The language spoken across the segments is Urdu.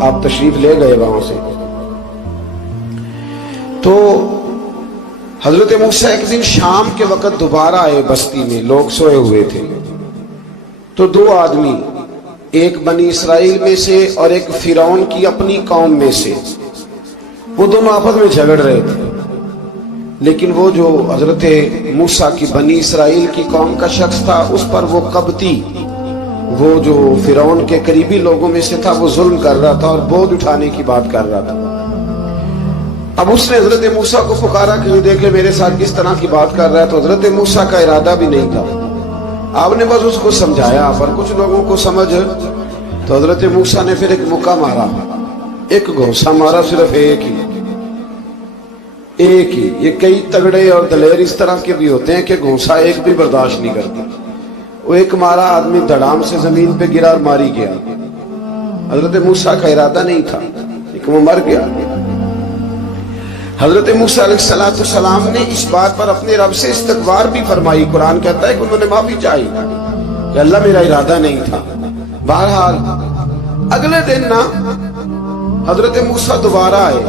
آپ تشریف لے گئے وہاں سے. تو حضرت موسیٰ ایک دن شام کے وقت دوبارہ آئے بستی میں، لوگ سوئے ہوئے تھے. تو دو آدمی، ایک بنی اسرائیل میں سے اور ایک فرعون کی اپنی قوم میں سے، وہ دونوں آپس میں جھگڑ رہے تھے. لیکن وہ جو حضرت موسیٰ کی بنی اسرائیل کی قوم کا شخص تھا، اس پر وہ قبطی، وہ جو فرعون کے قریبی لوگوں میں سے تھا، وہ ظلم کر رہا تھا اور بوجھ اٹھانے کی بات کر رہا تھا. اب اس نے حضرت موسیٰ کو پکارا کہ دیکھ لے میرے ساتھ کس طرح کی بات کر رہا ہے. تو حضرت موسیٰ کا ارادہ بھی نہیں تھا، آپ نے بس اس کو سمجھایا. پر کچھ لوگوں کو سمجھ، تو حضرت موسیٰ نے پھر ایک مکہ مارا، ایک گھوسا مارا، صرف ایک ہی. یہ کئی تگڑے اور دلیر اس طرح کے بھی ہوتے ہیں کہ گھوسا ایک بھی برداشت نہیں کرتے. وہ ایک مارا، آدمی دھڑام سے زمین پہ گرا اور ماری گیا. حضرت موسیٰ کا ارادہ نہیں تھا لیکن وہ مر گیا. حضرت موسیٰ علیہ السلام نے اس بات پر اپنے رب سے استغفار بھی فرمائی. قرآن کہتا ہے کہ انہوں نے معافی چاہی کہ اللہ میرا ارادہ نہیں تھا. بہرحال اگلے دن نا حضرت موسیٰ دوبارہ آئے.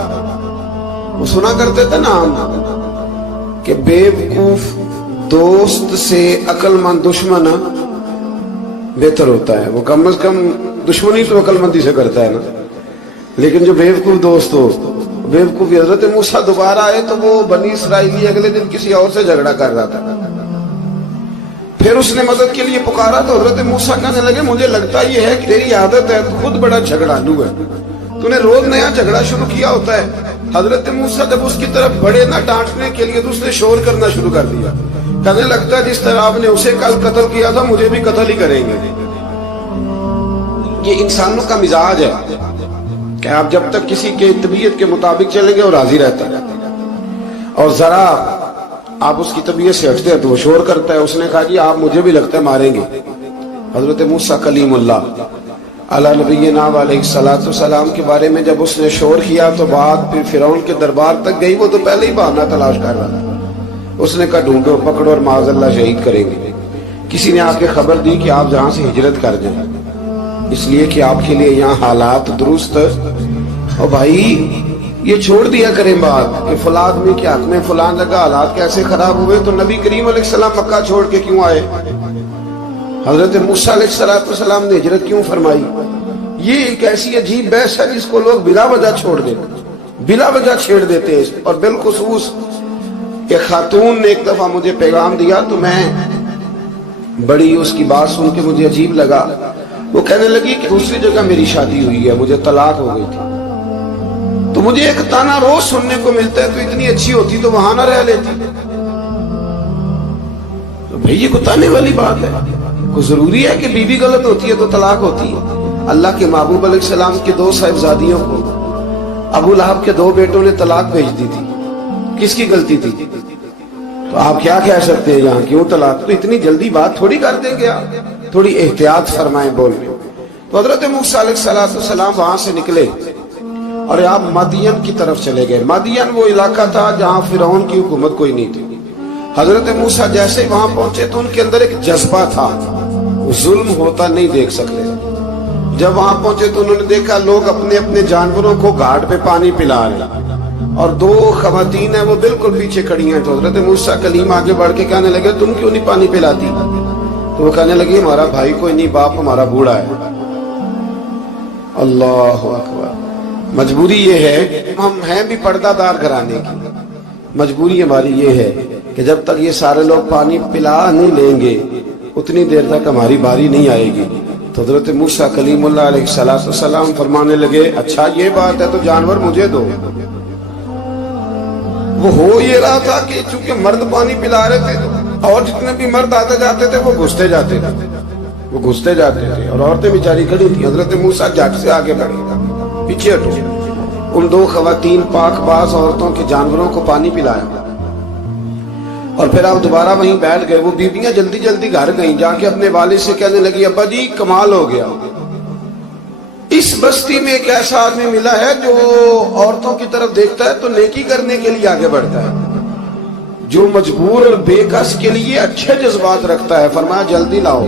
وہ سنا کرتے تھے نا کہ بے وقوف دوست سے عقل مند دشمن بہتر ہوتا ہے. وہ کم از کم دشمنی تو عقل مندی سے کرتا ہے نا، لیکن جو بے وقوف دوست ہو بے وقوفی. حضرت موسیٰ دوبارہ آئے تو وہ بنی اسرائیلی اگلے دن کسی اور سے جھگڑا کر رہا تھا. پھر اس نے مدد کے لیے پکارا تو حضرت موسیٰ کہنے لگے مجھے لگتا یہ ہے کہ تیری عادت ہے، تو خود بڑا جھگڑالو ہے، تو نے روز نیا جھگڑا شروع کیا ہوتا ہے. حضرت موسیٰ جب اس کی طرف بڑے نہ ڈانٹنے کے لیے تو اس نے شور کرنا شروع کر دیا. کہنے لگتا ہے جس طرح آپ نے اسے کل قتل کیا تھا مجھے بھی قتل ہی کریں گے. یہ انسانوں کا مزاج ہے کہ آپ جب تک کسی کے طبیعت کے مطابق چلیں گے وہ راضی رہتا ہے، اور ذرا آپ اس کی طبیعت سے ہٹتے ہیں تو وہ شور کرتا ہے. اس نے کہا جی آپ مجھے بھی لگتا ہے ماریں گے. حضرت موسیٰ کلیم اللہ علی نبینا علیہ السلام کے بارے میں جب اس نے شور کیا تو بات پھر فرعون کے دربار تک گئی. وہ تو پہلے ہی بہانہ تلاش کر رہا تھا. اس نے کہا ڈھونڈو، پکڑو اور معاذ اللہ شہید کریں گے. کسی نے آ کے خبر دی کہ آپ جہاں سے ہجرت کر جائیں، اس لیے کہ آپ کے لیے یہاں حالات درست. اور بھائی یہ چھوڑ دیا کریں بات کہ فلاں آدمی کے حق میں فلاں جگہ حالات کیسے خراب ہوئے. تو نبی کریم علیہ السلام مکہ چھوڑ کے کیوں آئے؟ حضرت موسیٰ علیہ السلام نے ہجرت کیوں فرمائی؟ یہ ایک ایسی عجیب بحث ہے جس کو لوگ بلا وجہ چھوڑ دیتے، بلا وجہ چھیڑ دیتے ہیں. اور بالخصوص ایک خاتون نے ایک دفعہ مجھے پیغام دیا تو میں بڑی اس کی بات سن کے مجھے عجیب لگا. وہ کہنے لگی کہ دوسری جگہ میری شادی ہوئی ہے، مجھے طلاق ہو گئی تھی. تو مجھے ایک تانا روز سننے کو ملتا ہے تو اتنی اچھی ہوتی تو وہاں نہ رہ لیتی. تو بھئی یہ کوئی تانے والی بات ہے؟ کوئی ضروری ہے کہ بیوی غلط ہوتی ہے تو طلاق ہوتی ہے؟ اللہ کے محبوب علیہ السلام کے دو صاحبزادیوں کو ابو لہب کے دو بیٹوں نے طلاق بھیج دی تھی. کس کی غلطی تھی؟ تو آپ کیا کہہ سکتے ہیں یہاں کیوں طلاق؟ تو اتنی جلدی بات تھوڑی کر دیں گے آپ، تھوڑی احتیاط فرمائیں بولنے. تو حضرت موسیٰ علیہ السلام وہاں سے نکلے اور آپ مدین کی طرف چلے گئے. مدین وہ علاقہ تھا جہاں فرعون کی حکومت کوئی نہیں تھی. حضرت موسیٰ جیسے وہاں پہنچے تو ان کے اندر ایک جذبہ تھا، ظلم ہوتا نہیں دیکھ سکتے. جب وہاں پہنچے تو انہوں نے دیکھا لوگ اپنے اپنے جانوروں کو گھاٹ پہ پانی پلا رہے اور دو خواتین ہیں وہ بالکل پیچھے کھڑی ہیں. تو حضرت موسیٰ کلیم آگے بڑھ کے کہنے لگے تم کیوں نہیں پانی پلاتی؟ تو وہ کہنے لگی ہمارا بھائی کوئی نہیں، باپ ہمارا بوڑھا ہے. اللہ اکبر. مجبوری یہ ہے، ہم ہیں بھی پردہ دار گھرانے کی، مجبوری ہماری یہ ہے کہ جب تک یہ سارے لوگ پانی پلا نہیں لیں گے اتنی دیر تک ہماری باری نہیں آئے گی. تو حضرت موسیٰ کلیم اللہ علیہ السلام فرمانے لگے اچھا یہ بات ہے تو جانور مجھے دو. وہ ہو یہ رہا تھا کہ چونکہ مرد پانی پلا رہے تھے اور جتنے بھی مرد آتے جاتے تھے وہ گھستے جاتے تھے اور عورتیں بیچاری کھڑی تھی. حضرت موسیٰ جھٹ سے آگے بڑھے، پیچھے ہٹو. ان دو خواتین پاک باز عورتوں کے جانوروں کو پانی پلایا اور پھر آپ دوبارہ وہیں بیٹھ گئے. وہ بیویاں جلدی جلدی گھر گئیں، جا کے اپنے والد سے کہنے لگی ابا جی کمال ہو گیا، اس بستی میں ایک ایسا آدمی ملا ہے جو عورتوں کی طرف دیکھتا ہے تو نیکی کرنے کے لیے آگے بڑھتا ہے، جو مجبور اور بے کس کے لیے اچھے جذبات رکھتا ہے. فرمایا جلدی لاؤ.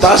10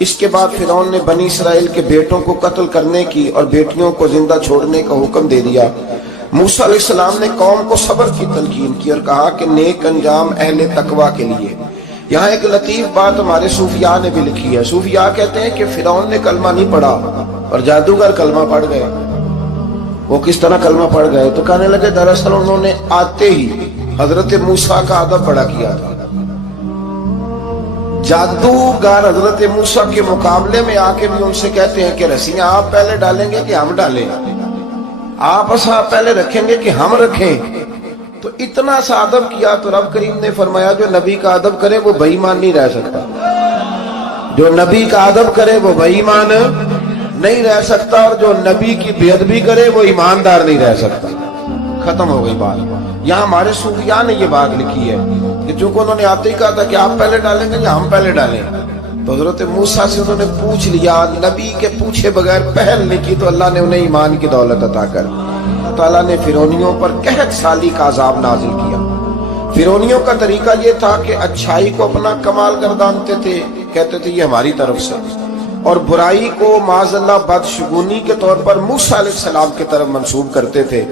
اس کے بعد فرعون نے بنی اسرائیل کے بیٹوں کو قتل کرنے کی اور بیٹیوں کو زندہ چھوڑنے کا حکم دے دیا۔ موسیٰ علیہ السلام نے قوم کو صبر کی تلقین کی اور کہا کہ نیک انجام اہل تقوی کے لیے۔ یہاں ایک لطیف بات ہمارے صوفیاء نے بھی لکھی ہے۔ صوفیاء کہتے ہیں کہ فرعون نے کلمہ نہیں پڑھا اور جادوگر کلمہ پڑھ گئے۔ وہ کس طرح کلمہ پڑھ گئے؟ تو کہنے لگے دراصل انہوں نے آتے ہی حضرت موسیٰ کا ادب بڑا کیا تھا۔ جادوگر حضرت موسیٰ کے مقابلے میں آ کے بھی ان سے کہتے ہیں کہ رسیاں آپ پہلے ڈالیں گے کہ ہم ڈالیں، آپ اصحاب پہلے رکھیں گے کہ ہم رکھیں؟ تو اتنا سا ادب کیا تو رب کریم نے فرمایا جو نبی کا ادب کرے وہ بے ایمان نہیں رہ سکتا، جو نبی کا ادب کرے وہ بے ایمان نہیں رہ سکتا، اور جو نبی کی بے ادبی کرے وہ ایماندار نہیں رہ سکتا۔ ختم ہو گئی بات۔ یہاں ہمارے صوفیاء نے یہ بات لکھی ہے کہ چونکہ انہوں نے آتے ہی کہا تھا کہ آپ پہلے ڈالیں گے یا ہم پہلے ڈالیں، تو حضرت موسیٰ سے انہوں نے پوچھ لیا، نبی کے پوچھے بغیر پہل نہیں کی، تو اللہ نے انہیں ایمان کی دولت عطا کر دی۔ اللہ تعالیٰ نے فرعونیوں پر قحط سالی کا عذاب نازل کیا۔ فرعونیوں کا طریقہ یہ تھا کہ اچھائی کو اپنا کمال گردانتے تھے، کہتے تھے یہ ہماری طرف سے، اور برائی کو معاذ اللہ بدشگونی کے طور پر موسیٰ علیہ السلام کی طرف منسوب کرتے تھے،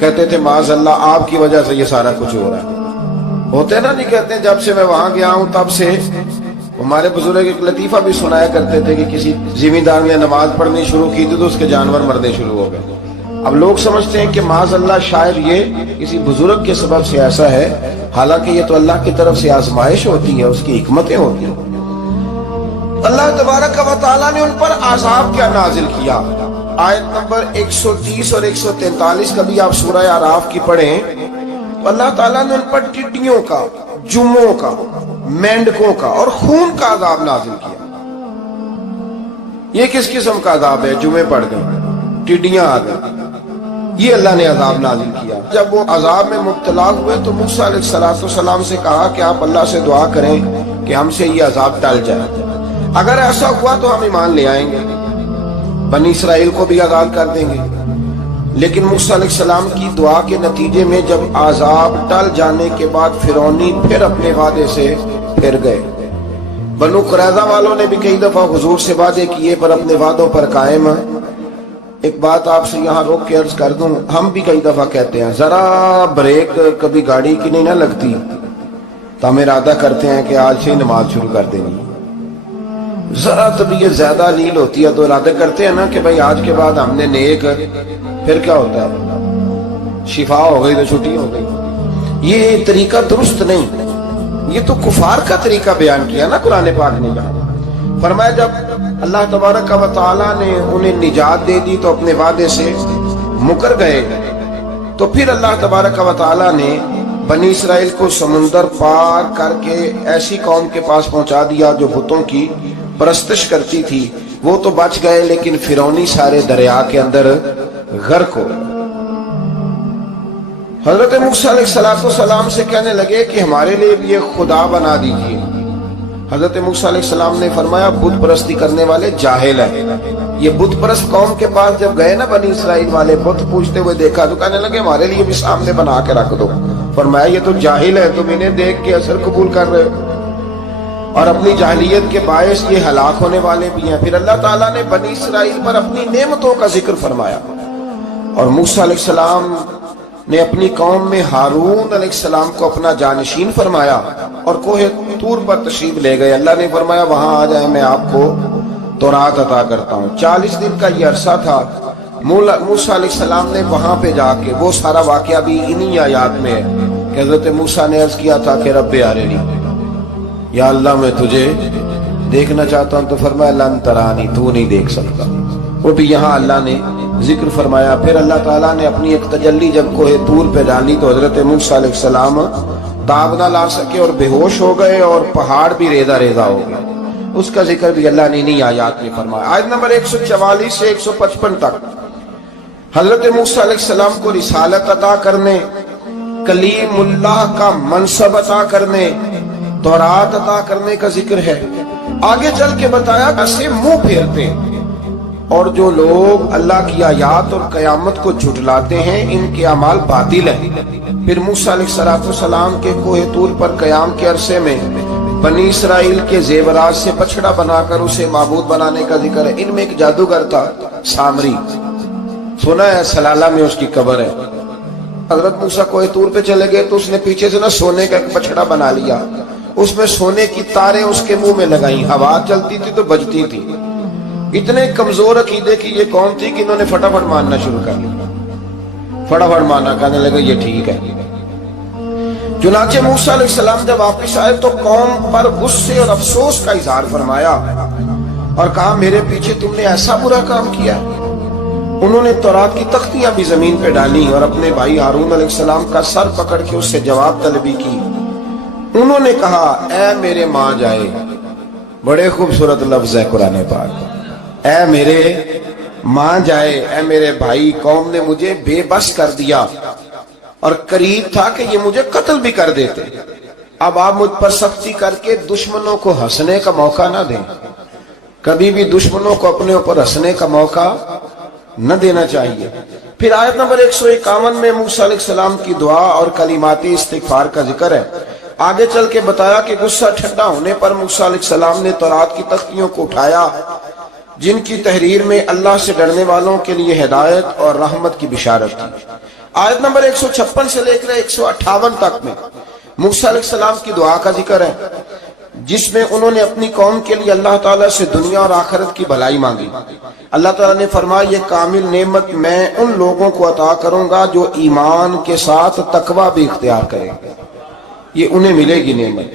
کہتے تھے معاذ اللہ آپ کی وجہ سے یہ سارا کچھ ہو رہا ہے۔ ہوتے نا نہیں کہتے جب سے میں وہاں گیا ہوں تب سے، ہمارے بزرگ ایک لطیفہ بھی سنایا کرتے تھے کہ کسی زمیندار نے نماز پڑھنی شروع کی تھی تو اس کے جانور مرنے شروع ہو گئے۔ اب لوگ سمجھتے ہیں کہ معاذ اللہ شاید یہ کسی بزرگ کے سبب سے ایسا ہے، حالانکہ یہ تو اللہ کی طرف سے آزمائش ہوتی ہے، اس کی حکمتیں ہوتی ہیں۔ اللہ تبارک و تعالیٰ نے ان پر عذاب کیا نازل کیا؟ آیت نمبر 130 اور 143 کبھی آپ سورہ اعراف کی پڑھیں تو اللہ تعالیٰ نے ان پر ٹڈیوں کا، جموں کا، مینڈکوں کا اور خون کا عذاب نازل کیا۔ یہ کس قسم کا عذاب ہے؟ جمعے پڑ گئے، ٹڈیاں آ گئی، یہ اللہ نے عذاب نازل کیا۔ جب وہ عذاب میں مبتلا ہوئے تو موسیٰ علیہ السلام سے کہا کہ آپ اللہ سے دعا کریں کہ ہم سے یہ عذاب ٹل جائے، اگر ایسا ہوا تو ہم ایمان لے آئیں گے، بنی اسرائیل کو بھی آزاد کر دیں گے۔ لیکن موسیٰ علیہ السلام کی دعا کے نتیجے میں جب عذاب ٹل جانے کے بعد فرعونی پھر اپنے وعدے سے پھر گئے۔ بنو قریظہ والوں نے بھی کئی دفعہ حضور سے وعدے کیے پر اپنے وعدوں پر قائم ہیں۔ ایک بات آپ سے یہاں روک کے عرض کر دوں، ہم بھی کئی دفعہ کہتے ہیں ذرا بریک کبھی گاڑی کی نہیں نہ لگتی تو ہم ارادہ کرتے ہیں کہ آج سے ہی نماز شروع کر دیں گے، ذرا طبیعت زیادہ لیل ہوتی ہے تو ارادہ کرتے ہیں نا کہ بھائی آج کے بعد ہم نے نیک، پھر کیا ہوتا ہے شفا ہو گئی تو چھٹی ہو گئی۔ یہ طریقہ درست نہیں، یہ تو کفار کا طریقہ بیان کیا نا قرآن پاک نے۔ فرمایا جب اللہ تبارک و تعالیٰ نے انہیں نجات دے دی تو اپنے وعدے سے مکر گئے، تو پھر اللہ تبارک و تعالیٰ نے بنی اسرائیل کو سمندر پار کر کے ایسی قوم کے پاس پہنچا دیا جو بتوں کی پرستش کرتی تھی۔ وہ تو بچ گئے لیکن فرعونی سارے دریا کے اندر غرق ہو گئے۔ حضرت موسیٰ علیہ السلام سے کہنے لگے کہ ہمارے لیے بھی یہ خدا بنا دیجیے۔ حضرت موسیٰ علیہ السلام نے فرمایا بت پرستی کرنے والے جاہل ہیں۔ یہ بت پرست قوم کے پاس جب گئے نا بنی اسرائیل والے، بت پوجتے ہوئے دیکھا تو کہنے لگے ہمارے لیے بھی سامنے بنا کے رکھ دو۔ فرمایا یہ تو جاہل ہے، تم انہیں دیکھ کے اثر قبول کر رہے ہو، اور اپنی جاہلیت کے باعث یہ ہلاک ہونے والے بھی ہیں۔ پھر اللہ تعالیٰ نے بنی اسرائیل پر اپنی نعمتوں کا ذکر فرمایا، اور موسیٰ علیہ السلام نے اپنی قوم میں ہارون علیہ السلام کو اپنا جانشین فرمایا اور کوہ طور پر تشریف لے گئے۔ اللہ نے فرمایا وہاں آ جائیں، میں آپ کو تورات عطا کرتا ہوں۔ 40 دن کا یہ عرصہ تھا۔ موسیٰ علیہ السلام نے وہاں پہ جا کے، وہ سارا واقعہ بھی انہی آیات میں ہے کہ حضرت موسیٰ نے عرض کیا تھا کہ رب ارنی، یا اللہ میں تجھے دیکھنا چاہتا ہوں، تو فرمایا لن ترانی، تو نہیں دیکھ سکتا۔ وہ بھی یہاں اللہ نے ذکر فرمایا۔ پھر اللہ تعالیٰ نے اپنی ایک تجلی جب کوہ طور پہ ڈالی تو حضرت موسیٰ علیہ السلام تاب نہ لا سکے اور بے ہوش ہو گئے، اور پہاڑ بھی ریزہ ریزہ ہو گئے۔ اس کا ذکر بھی اللہ نے انہی آیات میں فرمایا۔ آیت نمبر 144 سے 155 تک حضرت موسیٰ علیہ السلام کو رسالت عطا کرنے، کلیم اللہ کا منصب عطا کرنے، تورات عطا کرنے کا ذکر ہے۔ آگے چل کے بتایا ایسے منہ پھیرتے اور جو لوگ اللہ کی آیات اور قیامت کو جھٹلاتے ہیں ان کے اعمال باطل ہیں۔ پھر موسیٰ علیہ السلام کے کوہ طور پر قیام کے عرصے میں بنی اسرائیل کے زیورات سے بچڑا بنا کر اسے معبود بنانے کا ذکر ہے. ان میں ایک جادوگر تھا سامری, سنا ہے سلالہ میں اس کی قبر ہے. حضرت موسیٰ کوہ طور پہ چلے گئے تو اس نے پیچھے سے نا سونے کا ایک بچڑا بنا لیا, اس میں سونے کی تاریں اس کے منہ میں لگائیں, ہوا چلتی تھی تو بجتی تھی. اتنے کمزور عقیدے کی یہ قوم تھی کہ انہوں نے فٹافٹ ماننا شروع کر لیا, فٹافٹ ماننا, کہنے لگے یہ ٹھیک ہے. چنانچہ موسیٰ علیہ السلام جب واپس آئے تو قوم پر غصے اور افسوس کا اظہار فرمایا اور کہا میرے پیچھے تم نے ایسا برا کام کیا. انہوں نے تورات کی تختیاں بھی زمین پہ ڈالی اور اپنے بھائی ہارون علیہ السلام کا سر پکڑ کے اس سے جواب طلبی کی. انہوں نے کہا اے میرے ماں جائے, بڑے خوبصورت لفظ ہے قرآن پاک, اے میرے ماں جائے, اے میرے بھائی, قوم نے مجھے بے بس کر دیا اور قریب تھا کہ یہ مجھے قتل بھی کر دیتے. اب آپ مجھ پر سختی کر کے دشمنوں کو ہنسنے کا موقع نہ دیں, کبھی بھی دشمنوں کو اپنے اوپر ہنسنے کا موقع نہ دینا چاہیے. پھر آیت نمبر 151 میں موسیٰ علیہ السلام کی دعا اور کلمات استغفار کا ذکر ہے. آگے چل کے بتایا کہ غصہ ٹھنڈا ہونے پر موسیٰ علیہ السلام نے تورات کی تختیوں کو اٹھایا جن کی تحریر میں اللہ سے ڈرنے والوں کے لیے ہدایت اور رحمت کی بشارت تھی. آیت نمبر 156 سے لے کر 158 تک میں موسیٰ علیہ السلام کی دعا کا ذکر ہے جس میں انہوں نے اپنی قوم کے لیے اللہ تعالیٰ سے دنیا اور آخرت کی بھلائی مانگی. اللہ تعالیٰ نے فرمایا یہ کامل نعمت میں ان لوگوں کو عطا کروں گا جو ایمان کے ساتھ تقوی بھی اختیار کریں گے, یہ انہیں ملے گی نعمت.